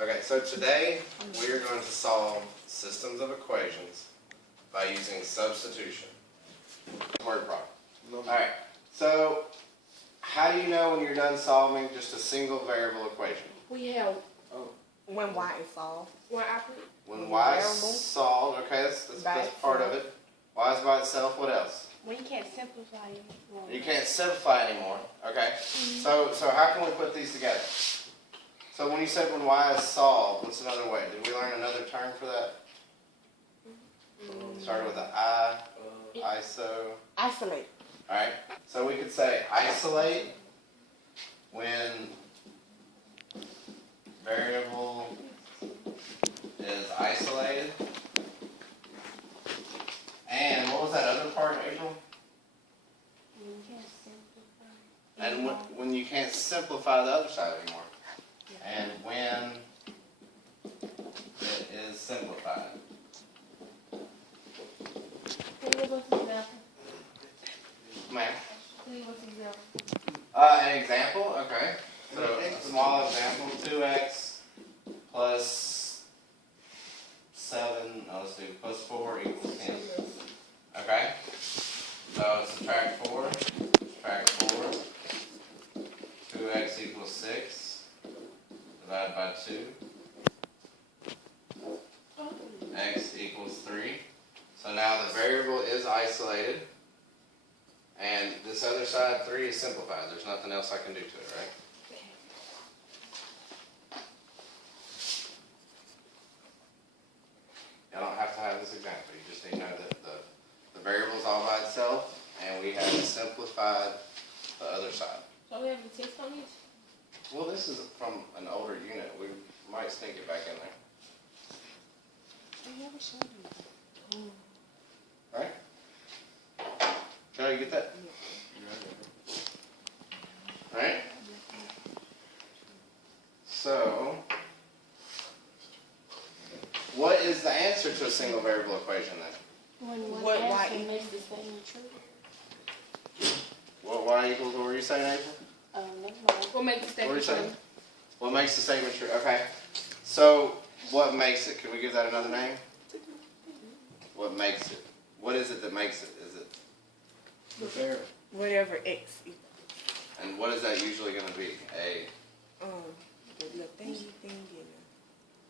Okay, so today we are going to solve systems of equations by using substitution. Word problem. Alright, so how do you know when you're done solving just a single variable equation? We have when y is solved. When y is solved, okay, that's part of it. Y is by itself, what else? when you can't simplify it. You can't simplify anymore, okay? So how can we put these together? So when you said when y is solved, what's another way? Did we learn another term for that? Started with an I, iso. Isolate. Alright, so we could say isolate when variable is isolated. And what was that other part, April? When you can't simplify. And when you can't simplify the other side anymore. And when it is simplified. Can you give us an example? Ma'am? Can you give us an example? An example? Okay. So a small example, 2x plus 7, no, let's do plus 4 equals 10. Okay? So subtract 4, 2x equals 6, divided by 2, x equals 3. So now the variable is isolated, and this other side, 3, is simplified. There's nothing else I can do to it, right? You don't have to have this example. You just need to know that the variable is all by itself, and we have simplified the other side. So we have a test on this? Well, this is from an older unit. We might sneak it back in there. I never showed you. Right? Joe, you get that? Alright? So, what is the answer to a single variable equation then? When What y y makes the statement true. What y equals, what were you saying, April? Never mind. What makes the What were you statement saying? true? What makes the statement true? Okay. So, what makes it? Can we give that another name? What makes it? What is it that makes it? Is it? The variable. Whatever x equals. And what is that usually going to be? The little thingy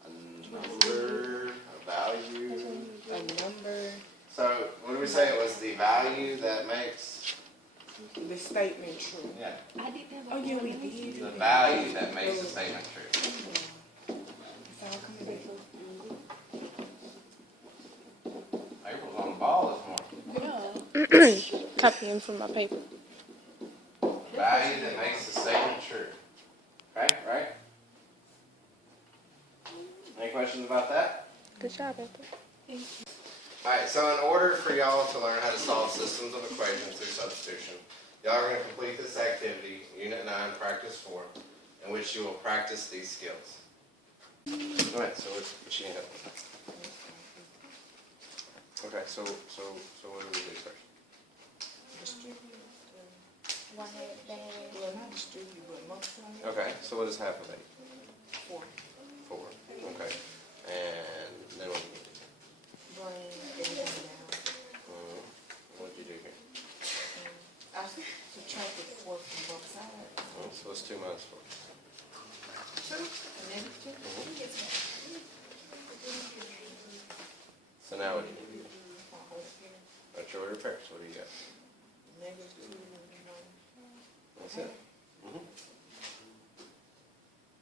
A number, a value. a number, So, what did we say? It was the value that makes. the statement true. Yeah. I did that. Oh yeah, we did. The value that makes the statement true. It's all coming back. April's on the ball this morning. Yeah. Copying from my paper. Value that makes the statement true. Okay, right? Any questions about that? Good job, April. Alright, so in order for y'all to learn how to solve systems of equations through substitution, y'all are going to complete this activity, Unit 9, Practice 4, in which you will practice these skills. Alright, so what you need help with? Okay, so what do we do first? Well, not distribute, but multiply. Okay, so what is half of 8? 4. 4. Okay. And then what do you do? Bring everything down. What did you do here? I subtracted 4 from both sides. So what's 2 minus 4? Negative 2. So now what do you do? I'll hold it here. That's your order of pairs. What do you got? Negative 2 and 1. That's it.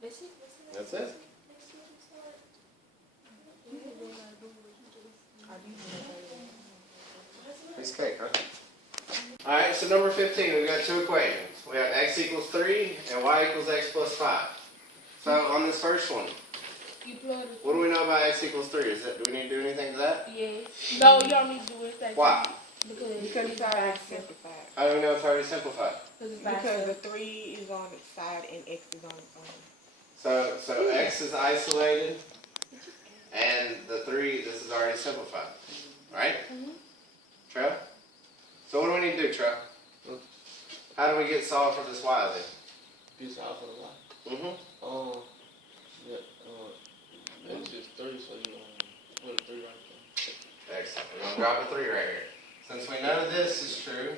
That's it? That's it. Piece of cake, huh? Alright, so number 15, we've got 2 equations. We have x equals 3 and y equals x plus 5. So on this first one, You plug it. what do we know about x equals 3? Do we need to do anything to that? Yes. No, you don't need to do anything. Why? Because it's already simplified. How do we know it's already simplified? Because the 3 is on its side and x is on its own. So x is isolated, and the 3, this is already simplified. Right? Trev? So what do we need to do, Trev? How do we get solved for this y then? Piece off of the y. Mm-hmm. Yeah, drop a 3 right here. Since we know this is true,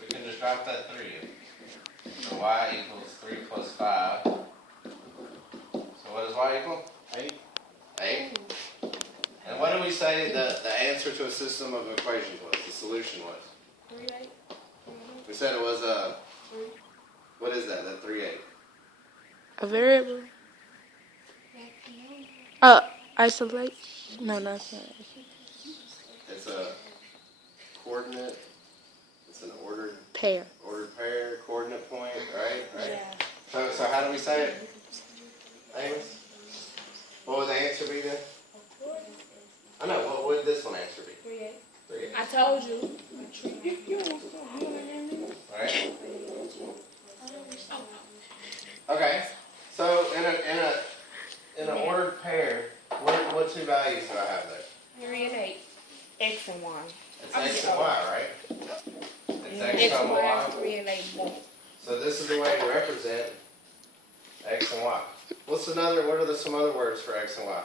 we can just drop that 3 in. So y equals 3 plus 5. So what does y equal? 8. 8. And what do we say the answer to a system of equations was? The solution was? 3, 8. We said it was a, what is that? That 3, 8. A variable. Isolate. No, that's not. It's a coordinate, it's an ordered Pair. pair, coordinate point, right? Yeah. So how do we say it, Amos? What would the answer be then? I know, what would this one answer be? 3, 8. 3, 8. I told you. Right? Okay, so in an ordered pair, what 2 values do I have there? 3 and 8. X and Y. It's x and y, right? It's x X, comma Y, y. 3 and 8 more. So this is the way to represent x and y. What are some other words for x and y?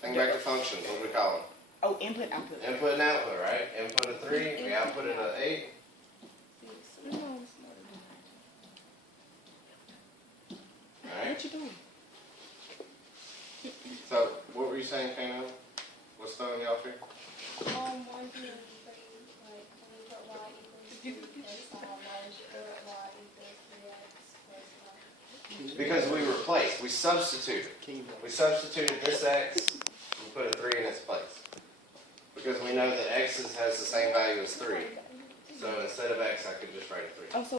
Think back to functions, what do we call them? Oh, input, output. Input and output, right? Input a 3, we outputted an 8. Alright, What you doing? so what were you saying, Kano? What's throwing y'all here? One thing is like when we put y equals 2 plus 5 minus y equals 3x plus 5. Because we replaced, we substituted. We substituted this x and put a 3 in its place. Because we know that x has the same value as 3. So instead of x, I could just write a 3. Oh, so